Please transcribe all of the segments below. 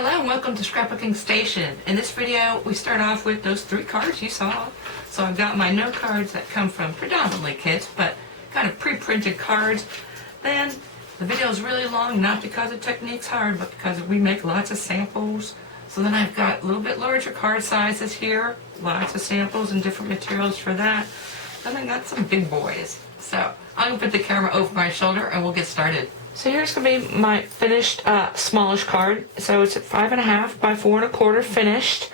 Hello and welcome to Scrapbooking Station. In this video we start off with those 3 cards you saw. So I've got my note cards that come from predominantly kits, but kind of pre-printed cards. Then the video is really long, not because the technique's hard, but because we make lots of samples. So then I've got a little bit larger card sizes here, lots of samples and different materials for that. Then I got some big boys. So I'm going to put the camera over my shoulder and we'll get started. So here's going to be my finished smallish card. So it's at 5.5 by 4.25 finished.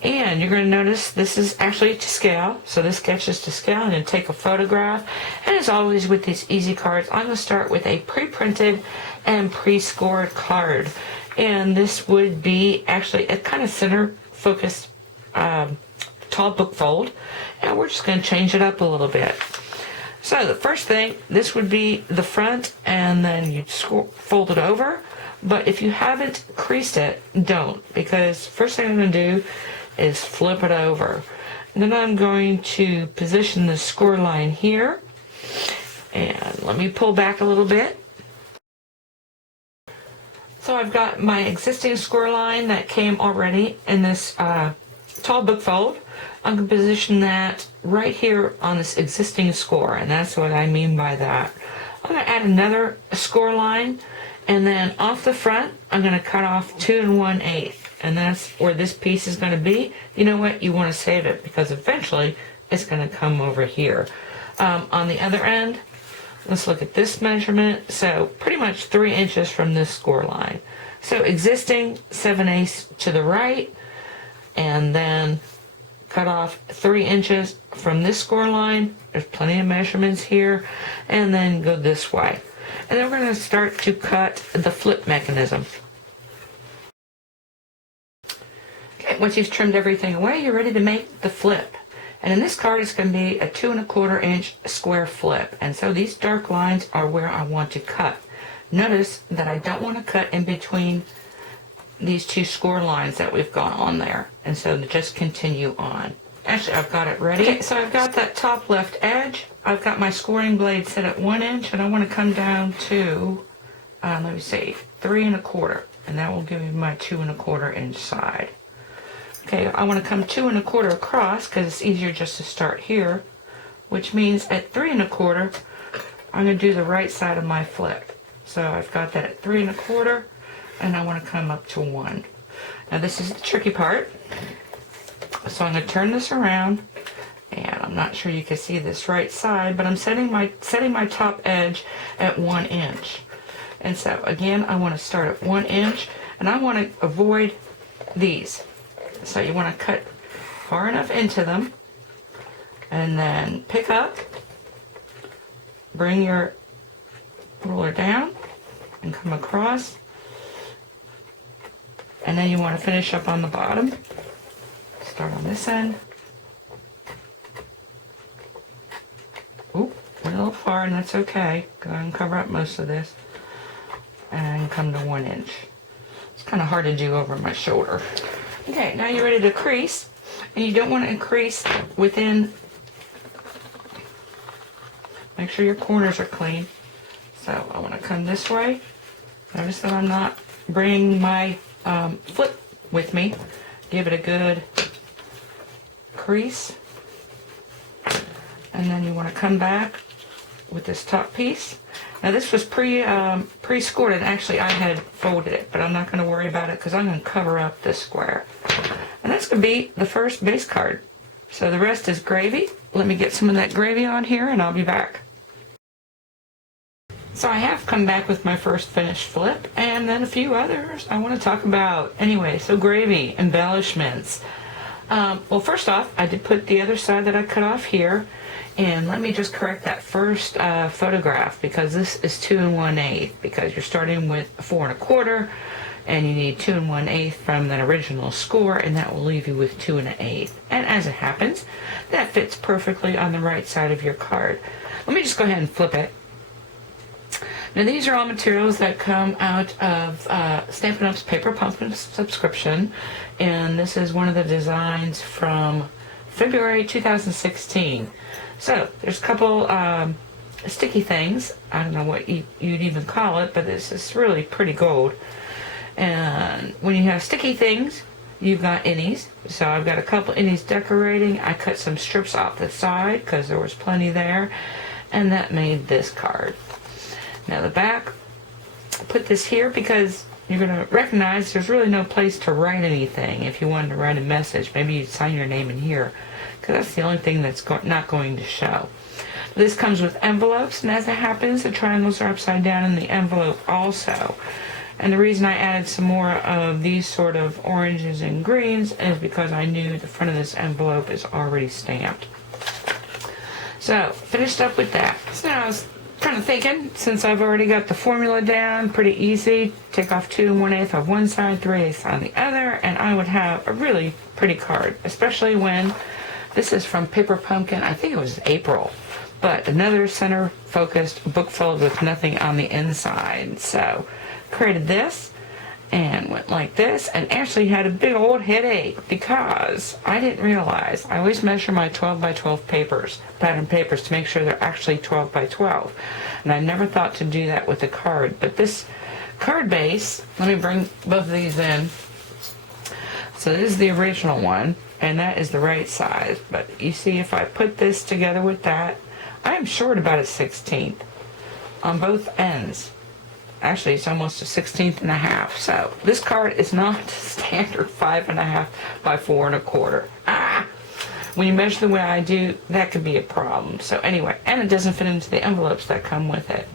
And you're going to notice this is actually to scale. So this sketch is to scale. I'm going to take a photograph. And as always with these easy cards, I'm going to start with a pre-printed and pre-scored card. And this would be actually a kind of center focused tall book fold. And we're just going to change it up a little bit. So the first thing, this would be the front, and then you'd fold it over. But if you haven't creased it, don't, because first thing I'm going to do is flip it over. And then I'm going to position the score line here. And let me pull back a little bit. So I've got my existing score line that came already in this tall book fold. I'm going to position that right here on this existing score, and that's what I mean by that. I'm going to add another score line, and then off the front, I'm going to cut off 2 1/8, and that's where this piece is going to be. You know what? You want to save it because eventually it's going to come over here. On the other end, let's look at this measurement. So pretty much 3 inches from this score line. So existing 7/8 to the right, and then cut off 3 inches from this score line. There's plenty of measurements here. And then go this way. And then we're going to start to cut the flip mechanism. Okay, once you've trimmed everything away, you're ready to make the flip. And in this card, it's going to be a 2 1/4 inch square flip. And so these dark lines are where I want to cut. Notice that I don't want to cut in between these 2 score lines that we've got on there, and so just continue on. Actually, I've got it ready. Okay, so I've got that top left edge. I've got my scoring blade set at 1 inch, and I want to come down to, let me see, 3 1/4, and that will give me my 2 1/4 inch side. Okay, I want to come 2 1/4 across because it's easier just to start here, which means at 3 1/4, I'm going to do the right side of my flip. So I've got that at 3 1/4. And I want to come up to 1. Now this is the tricky part. So I'm going to turn this around, and I'm not sure you can see this right side, but I'm setting my top edge at 1 inch. And so again, I want to start at 1 inch, and I want to avoid these. So you want to cut far enough into them, and then pick up, bring your ruler down, and come across. And then you want to finish up on the bottom. Start on this end. Oop, went a little far, and that's okay. Go ahead and cover up most of this. And come to 1 inch. It's kind of hard to do over my shoulder. Okay, now you're ready to crease. And you don't want to increase within. Make sure your corners are clean. So I want to come this way. Notice that I'm not bringing my flip with me. Give it a good crease, and then you want to come back with this top piece. Now this was pre-scored, and actually I had folded it, but I'm not going to worry about it because I'm going to cover up this square. And that's going to be the first base card. So the rest is gravy. Let me get some of that gravy on here, and I'll be back. So I have come back with my first finished flip, and then a few others I want to talk about. Anyway, so gravy, embellishments. Well, first off, I did put the other side that I cut off here, and let me just correct that first photograph, because this is 2 1/8, because you're starting with 4 1/4, and you need 2 1/8 from that original score, and that will leave you with 2 1/8. And as it happens, that fits perfectly on the right side of your card. Let me just go ahead and flip it. Now these are all materials that come out of Stampin' Up's Paper Pumpkin subscription, and this is one of the designs from February 2016. So there's a couple sticky things. I don't know what you'd even call it, but this is really pretty gold. And when you have sticky things, you've got innies. So I've got a couple innies decorating. I cut some strips off the side because there was plenty there. And that made this card. Now the back, I put this here because you're going to recognize there's really no place to write anything. If you wanted to write a message, maybe you'd sign your name in here, because that's the only thing that's not going to show. This comes with envelopes, and as it happens, the triangles are upside down in the envelope also. And the reason I added some more of these sort of oranges and greens is because I knew the front of this envelope is already stamped. So, finished up with that. So now I was kind of thinking, since I've already got the formula down, pretty easy, take off 2 1/8 on one side, 3/8 on the other, and I would have a really pretty card, especially when this is from Paper Pumpkin. I think it was April, but another center-focused book filled with nothing on the inside. So, created this and went like this, and actually had a big old headache because I didn't realize I always measure my 12 by 12 papers, pattern papers, to make sure they're actually 12 by 12, and I never thought to do that with the card. But this card base, let me bring both of these in. So this is the original one, and that is the right size, but you see, if I put this together with that, I am short about a 16th on both ends. Actually, it's almost a 16th and a half. So this card is not standard 5.5 by 4 1/4. When you measure the way I do, that could be a problem. So anyway, and it doesn't fit into the envelopes that come with it.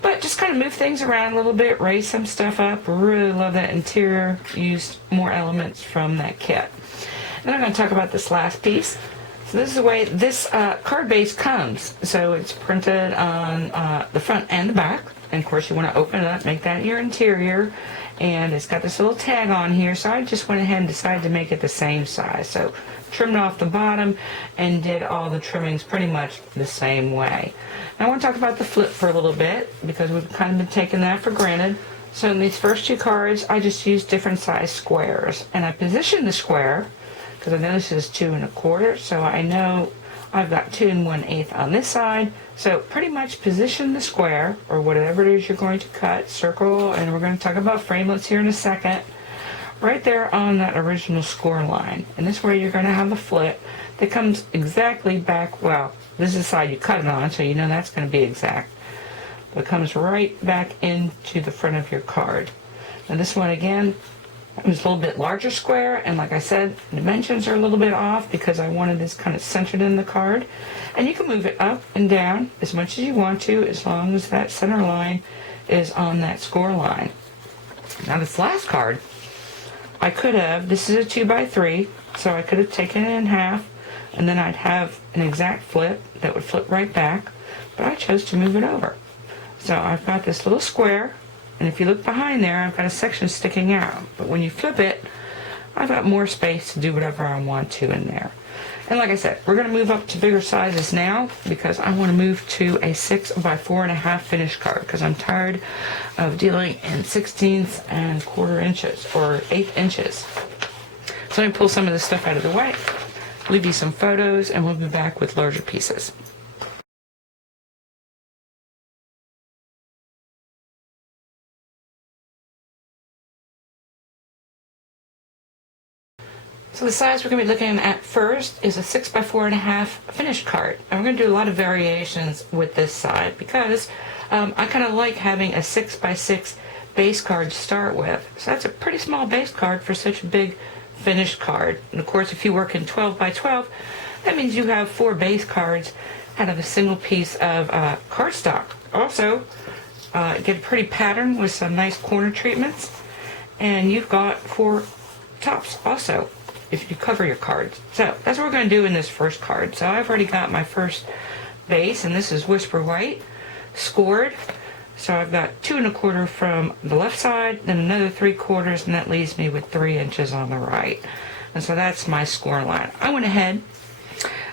But just kind of move things around a little bit, raise some stuff up. Really love that interior. Used more elements from that kit. Then I'm going to talk about this last piece. So this is the way this card base comes. So it's printed on the front and the back. And of course you want to open it up, make that your interior. And it's got this little tag on here. So I just went ahead and decided to make it the same size. So trimmed off the bottom and did all the trimmings pretty much the same way. Now I want to talk about the flip for a little bit, because we've kind of been taking that for granted. So in these first 2 cards, I just used different size squares. And I positioned the square, because I know this is 2 1/4, so I know I've got 2 1/8 on this side. So pretty much position the square, or whatever it is you're going to cut, circle, and we're going to talk about framelits here in a second, right there on that original score line. And this way you're going to have a flip that comes exactly back, well, this is the side you cut it on, so you know that's going to be exact. But it comes right back into the front of your card. Now this one again, it was a little bit larger square, and like I said, dimensions are a little bit off because I wanted this kind of centered in the card. And you can move it up and down as much as you want to, as long as that center line is on that score line. Now this last card, I could have, this is a 2 by 3, so I could have taken it in half, and then I'd have an exact flip that would flip right back, but I chose to move it over. So I've got this little square, and if you look behind there, I've got a section sticking out. But when you flip it, I've got more space to do whatever I want to in there. And like I said, we're going to move up to bigger sizes now, because I want to move to a 6 by 4.5 finished card, because I'm tired of dealing in 16ths and 1/4 inches or 1/8 inches. So let me pull some of this stuff out of the way, leave you some photos, and we'll be back with larger pieces. So the size we're going to be looking at first is a 6 by 4.5 finished card. And we're going to do a lot of variations with this side, because I kind of like having a 6 by 6 base card to start with. So that's a pretty small base card for such a big finished card. And of course, if you work in 12 by 12, that means you have 4 base cards out of a single piece of cardstock. Also, get a pretty pattern with some nice corner treatments. And you've got 4 tops also, if you cover your cards. So that's what we're going to do in this first card. So I've already got my first base, and this is Whisper White, scored. So I've got 2 1/4 from the left side, then another 3/4, and that leaves me with 3 inches on the right. And so that's my score line. I went ahead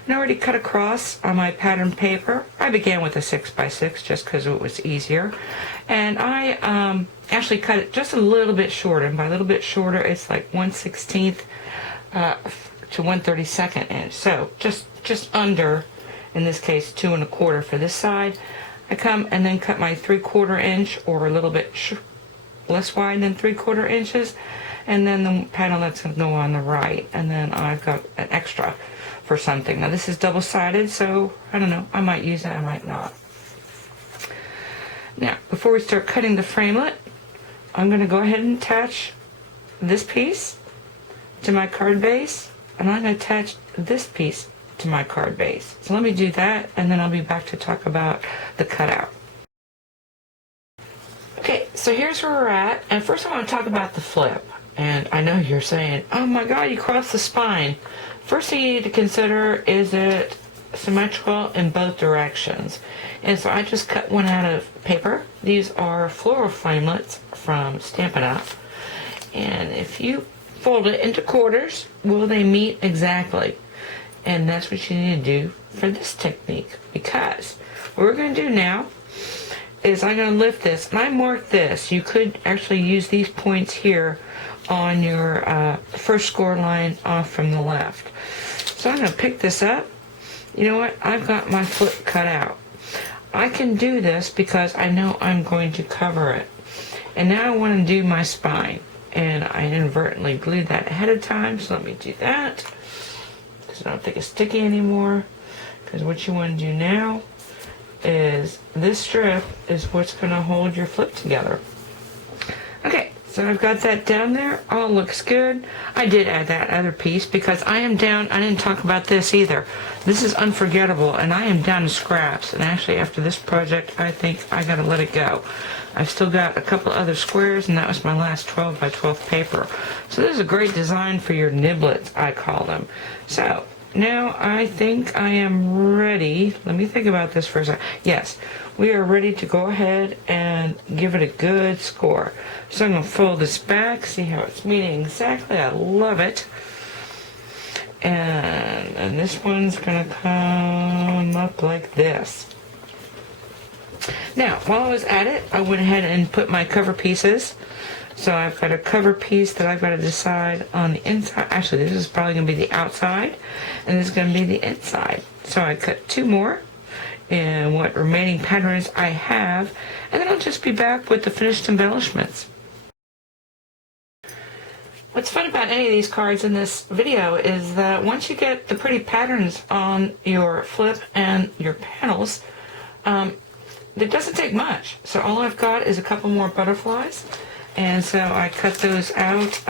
and already cut across on my pattern paper. I began with a 6 by 6 just because it was easier. And I actually cut it just a little bit shorter. And by a little bit shorter, it's like 1/16 to 1/32 inch. So just under, in this case, 2 1/4 for this side. I come and then cut my 3/4 inch, or a little bit less wide than 3/4 inches, and then the panel that's going to go on the right, and then I've got an extra for something. Now this is double-sided, so I don't know, I might use that, I might not. Now, before we start cutting the framelit, I'm going to go ahead and attach this piece to my card base, and I'm going to attach this piece to my card base. So let me do that, and then I'll be back to talk about the cutout. Okay, so here's where we're at, and first I want to talk about the flip. And I know you're saying, oh my god, you crossed the spine. First thing you need to consider, is it symmetrical in both directions? And so I just cut one out of paper. These are floral framelits from Stampin' Up. And if you fold it into quarters, will they meet exactly? And that's what you need to do for this technique, because what we're going to do now is I'm going to lift this, and I marked this. You could actually use these points here on your first score line off from the left. So I'm going to pick this up. You know what? I've got my flip cut out. I can do this because I know I'm going to cover it. And now I want to do my spine. And I inadvertently glued that ahead of time, so let me do that. Because I don't think it's sticky anymore. Because what you want to do now is this strip is what's going to hold your flip together. Okay, so I've got that down there. All looks good. I did add that other piece because I am down. I didn't talk about this either. This is unforgettable, and I am down to scraps. And actually, after this project, I think I got to let it go. I've still got a couple other squares, and that was my last 12 by 12 paper. So this is a great design for your niblets, I call them. So now I think I am ready. Let me think about this for a second. Yes, we are ready to go ahead and give it a good score. So I'm going to fold this back, see how it's meeting exactly. I love it. And this one's going to come up like this. Now, while I was at it, I went ahead and put my cover pieces. So I've got a cover piece that I've got to decide on the inside. Actually, this is probably going to be the outside, and this is going to be the inside. So I cut two more in what remaining patterns I have, and then I'll just be back with the finished embellishments. What's fun about any of these cards in this video is that once you get the pretty patterns on your flip and your panels, it doesn't take much. So all I've got is a couple more butterflies. And so I cut those out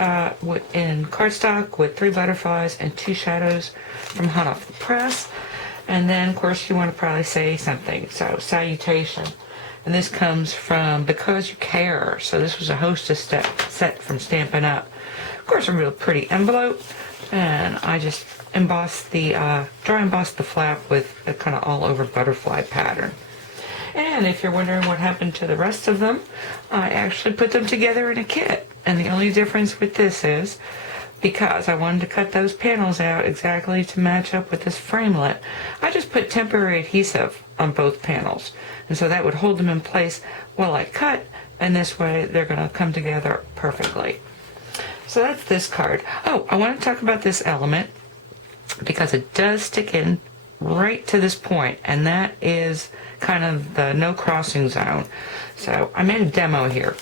in cardstock with 3 butterflies and 2 shadows from hot off the press. And then, of course, you want to probably say something. So, salutation. And this comes from Because You Care. So this was a hostess set from Stampin' Up. Of course, a real pretty envelope. And I just embossed dry embossed the flap with a kind of all over butterfly pattern. And if you're wondering what happened to the rest of them, I actually put them together in a kit. And the only difference with this is, because I wanted to cut those panels out exactly to match up with this framelit, I just put temporary adhesive on both panels. And so that would hold them in place while I cut, and this way they're going to come together perfectly. So that's this card. Oh, I want to talk about this element because it does stick in right to this point, and that is kind of the no crossing zone. So I made a demo here.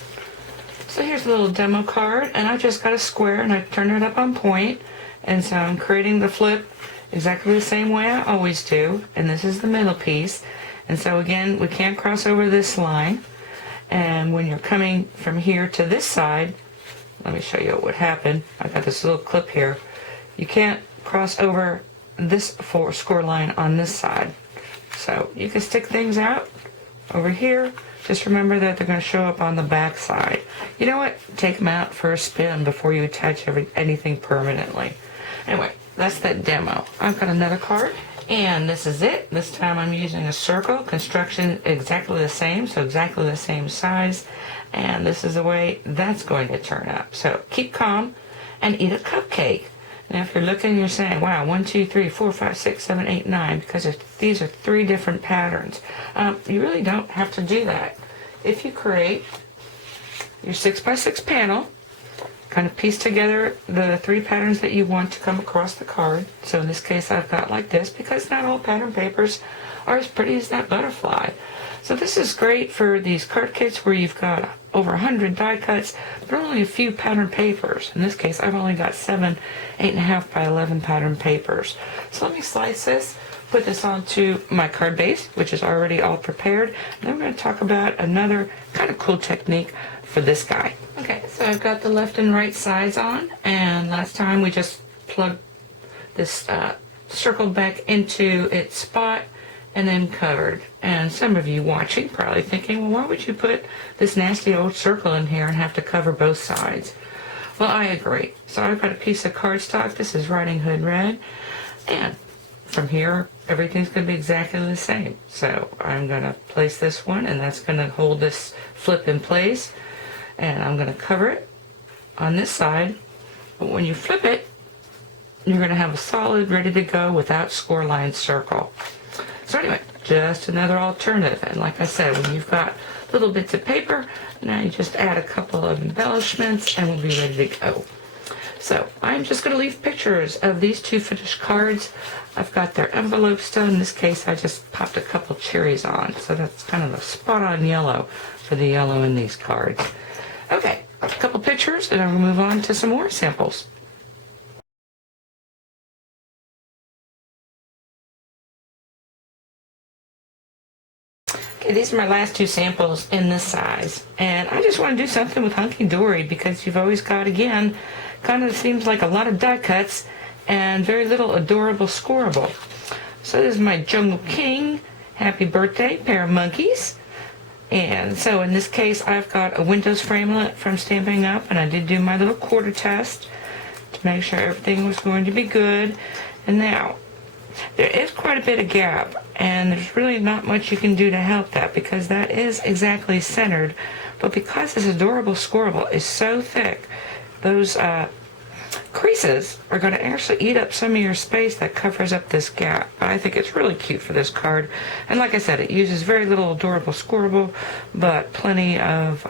So here's a little demo card, and I just got a square and I turned it up on point, and so I'm creating the flip exactly the same way I always do, and this is the middle piece. And so again, we can't cross over this line, and when you're coming from here to this side, let me show you what happened. I got this little clip here. You can't cross over this score line on this side. So you can stick things out over here. Just remember that they're going to show up on the back side. You know what? Take them out for a spin before you attach anything permanently. Anyway, that's that demo. I've got another card, and this is it. This time I'm using a circle. Construction exactly the same, so exactly the same size. And this is the way that's going to turn up. So keep calm and eat a cupcake. Now, if you're looking, you're saying, wow, 1, 2, 3, 4, 5, 6, 7, 8, 9, because these are 3 different patterns. You really don't have to do that. If you create your 6 by 6 panel, kind of piece together the 3 patterns that you want to come across the card. So in this case, I've got like this, because not all pattern papers are as pretty as that butterfly. So this is great for these card kits where you've got over 100 die cuts, but only a few pattern papers. In this case, I've only got 7 8.5 by 11 pattern papers. So let me slice this, put this onto my card base, which is already all prepared. And then we're going to talk about another kind of cool technique for this guy. Okay, so I've got the left and right sides on, and last time we just plugged this circle back into its spot and then covered. And some of you watching probably thinking, well, why would you put this nasty old circle in here and have to cover both sides? Well, I agree. So I've got a piece of cardstock. This is Riding Hood Red. And from here, everything's going to be exactly the same. So I'm going to place this one, and that's going to hold this flip in place. And I'm going to cover it on this side. But when you flip it, you're going to have a solid, ready to go without score line circle. So anyway, just another alternative. And like I said, when you've got little bits of paper, now you just add a couple of embellishments and we'll be ready to go. So I'm just going to leave pictures of these two finished cards. I've got their envelopes still. In this case, I just popped a couple cherries on. So that's kind of a spot on yellow for the yellow in these cards. Okay, a couple pictures and I'm going to move on to some more samples. Okay, these are my last two samples in this size. And I just want to do something with hunky-dory because you've always got, again, kind of seems like a lot of die cuts and very little adorable scoreable. So this is my Jungle King, happy birthday, pair of monkeys. And so in this case, I've got a Windows framelit from Stampin' Up, and I did do my little quarter test to make sure everything was going to be good. And now, there is quite a bit of gap, and there's really not much you can do to help that because that is exactly centered. But because this adorable scoreable is so thick, those creases are going to actually eat up some of your space that covers up this gap. But I think it's really cute for this card. And like I said, it uses very little adorable scoreable, but plenty of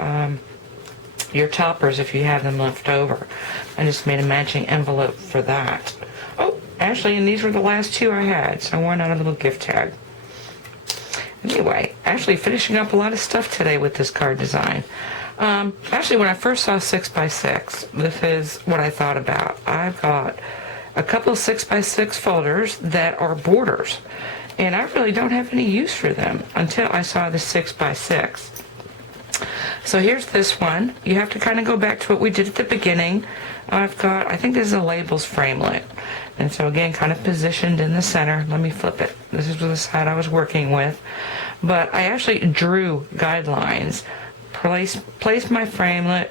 your toppers if you have them left over. I just made a matching envelope for that. Oh, actually, and these were the last two I had, so why not a little gift tag? Anyway, actually finishing up a lot of stuff today with this card design. Actually, when I first saw 6x6, this is what I thought about. I've got a couple of 6x6 folders that are borders, and I really don't have any use for them until I saw the 6x6. So here's this one. You have to kind of go back to what we did at the beginning. I've got, I think this is a labels framelit. And so again, kind of positioned in the center. Let me flip it. This is the side I was working with. But I actually drew guidelines. Placed my framelit.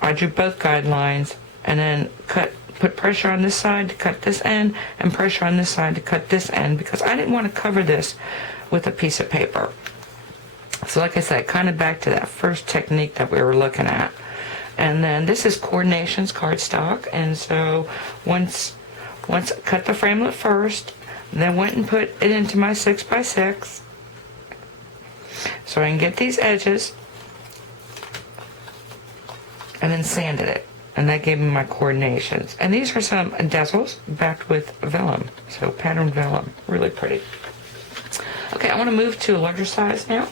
I drew both guidelines and then put pressure on this side to cut this end and pressure on this side to cut this end because I didn't want to cover this with a piece of paper. So like I said, kind of back to that first technique that we were looking at. And then this is Coordinations cardstock. And so once I cut the framelit first, then went and put it into my 6x6 so I can get these edges, and then sanded it. And that gave me my coordinations. And these are some bezels backed with vellum, so patterned vellum, really pretty. Okay, I want to move to a larger size now.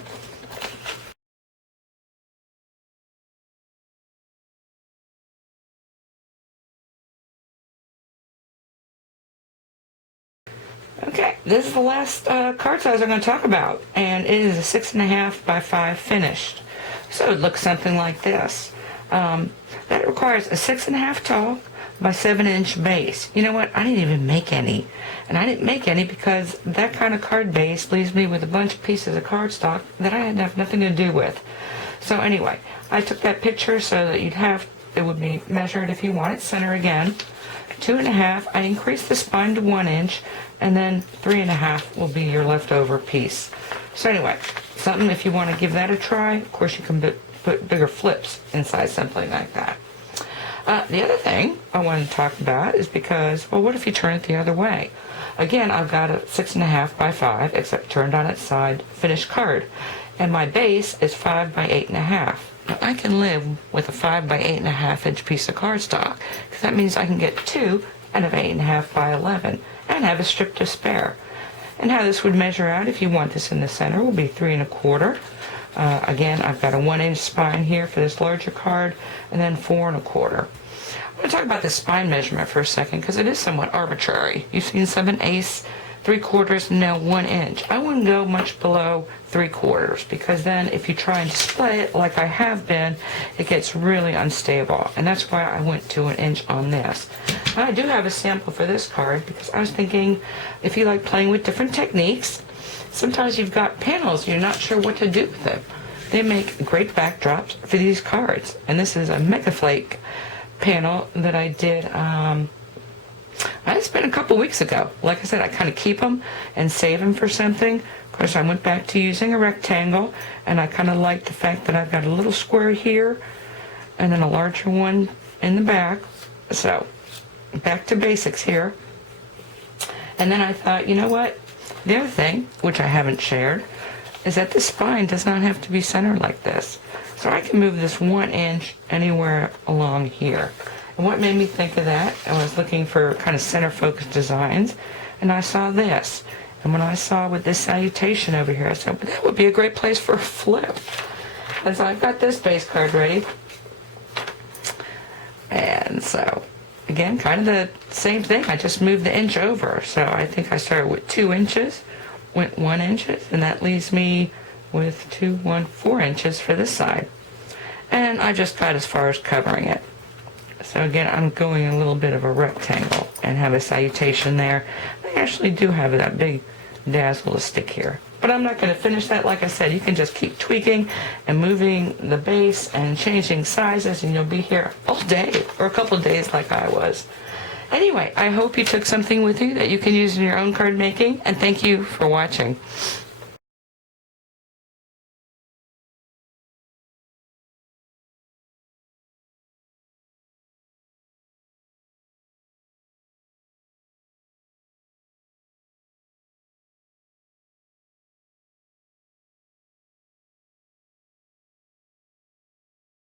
Okay, this is the last card size I'm going to talk about, and it is a 6.5 by 5 finished. So it looks something like this. That requires a 6.5 tall by 7-inch base. You know what? I didn't even make any. And I didn't make any because that kind of card base leaves me with a bunch of pieces of cardstock that I had to have nothing to do with. So anyway, I took that picture so that it would be measured if you want it center again. 2.5, I increased the spine to 1 inch, and then 3.5 will be your leftover piece. So anyway, something if you want to give that a try. Of course, you can put bigger flips inside something like that. The other thing I wanted to talk about is because, well, what if you turn it the other way? Again, I've got a 6.5 by 5, except turned on its side, finished card. And my base is 5 by 8.5. Now, I can live with a 5 by 8.5 inch piece of cardstock, because that means I can get 2 out of 8.5 by 11 and have a strip to spare. And how this would measure out if you want this in the center will be 3 1/4. Again, I've got a 1-inch spine here for this larger card, and then 4 1/4. I'm going to talk about the spine measurement for a second because it is somewhat arbitrary. You've seen some in ace, 3/4, now 1 inch. I wouldn't go much below 3/4 because then if you try and display it like I have been, it gets really unstable. And that's why I went to 1 inch on this. Now, I do have a sample for this card because I was thinking if you like playing with different techniques, sometimes you've got panels, you're not sure what to do with them. They make great backdrops for these cards. And this is a Mega Flake panel that I did, it's been a couple weeks ago. Like I said, I kind of keep them and save them for something. Of course, I went back to using a rectangle, and I kind of like the fact that I've got a little square here and then a larger one in the back. So, back to basics here. And then I thought, you know what? The other thing, which I haven't shared, is that the spine does not have to be centered like this. So I can move this 1 inch anywhere along here. And what made me think of that, I was looking for kind of center focused designs, and I saw this. And when I saw with this salutation over here, I said, well, that would be a great place for a flip. And so I've got this base card ready. And so, again, kind of the same thing. I just moved the inch over. So I think I started with 2 inches, went 1 inch, and that leaves me with 4 inches for this side. And I just got as far as covering it. So again, I'm going a little bit of a rectangle and have a salutation there. I actually do have that big dazzle to stick here. But I'm not going to finish that. Like I said, you can just keep tweaking and moving the base and changing sizes, and you'll be here all day or a couple of days like I was. Anyway, I hope you took something with you that you can use in your own card making, and thank you for watching.